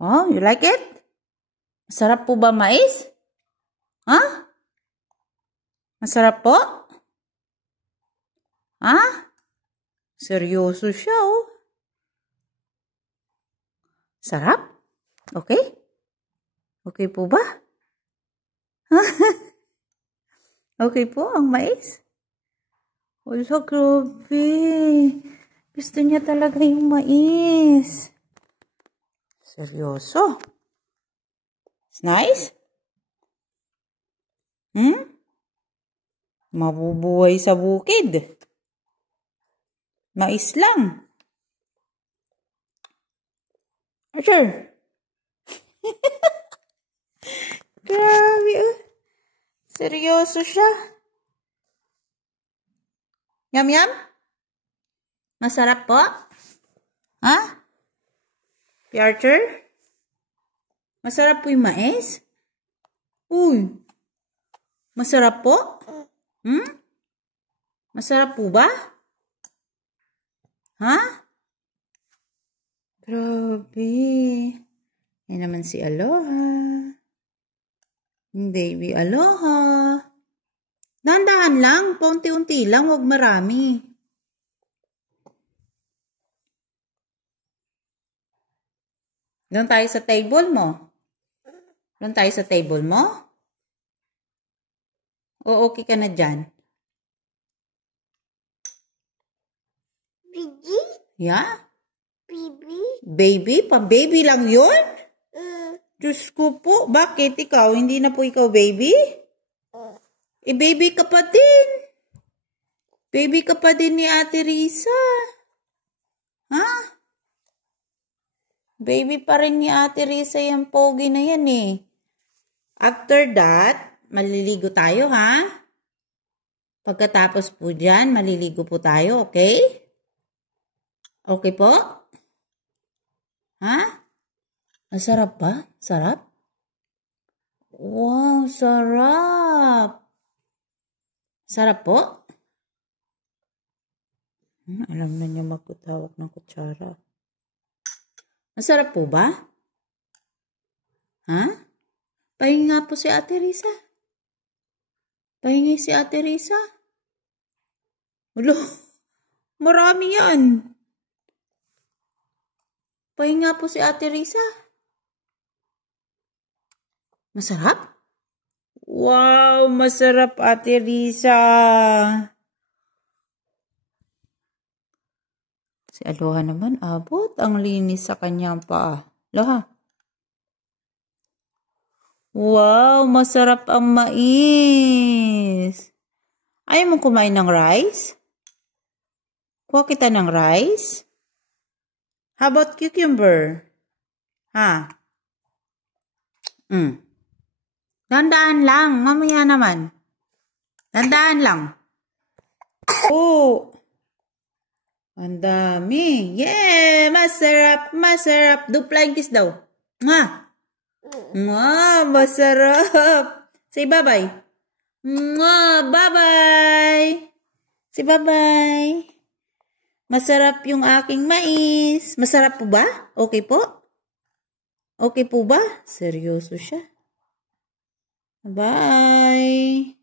Oh, you like it? Masarap po ba mais? Ha? Masarap po? Ha? Seryoso siya, oh. Sarap? Okay? Okay po ba? Okay po ang mais? Wala, grabe. Gusto niya talaga yung mais. Seryoso? It's nice? Mabubuhay sa bukid. Mais lang. Sure. Grabe, oh. Seryoso siya. Yum, yum? Masarap po? Ha? Archer? Masarap po yung mais? Uy. Masarap po? Masarap po ba? Ha? Grabe. Yan naman si Aloha. Baby Aloha. Dahan-dahan lang. Paunti-unti lang. Huwag marami. Doon tayo sa table mo. Doon tayo sa table mo. O okay ka na dyan? Baby? Yeah? Baby? Baby? Pa-baby lang yun? Diyos ko po, bakit ikaw? Hindi na po ikaw baby? Baby ka pa din. Baby ka pa din ni Ate Risa. Ha? Baby pa rin ni Ate Risa yung pogi na yan eh. After that, maliligo tayo ha? Pagkatapos po dyan, maliligo po tayo, okay? Okay po? Ha? Masarap ba? Sarap? Wow, sarap! Sarap po? Alam na niya magkutawak ng kutsara. Masarap po ba? Ha? Pahingi nga po si Ate Risa. Pahingi si Ate Risa. Ulo, marami yan. Pahingi nga po si Ate Risa. Masarap? Wow, masarap Ate Risa. Si Aloha naman, abot ang linis sa kanyang paa. Aloha. Wow, masarap ang mais. Ayaw mo kumain ng rice? Kuha kita ng rice? How about cucumber? Ha? Dandaan lang, mamaya naman. Dandaan lang. Oh! Ang dami. Yeah! Masarap, masarap. Do flying kiss daw. Mwah! Mwah! Masarap. Say bye-bye. Mwah! Bye-bye! Say bye-bye. Masarap yung aking mais. Masarap po ba? Okay po? Okay po ba? Seryoso siya. Bye!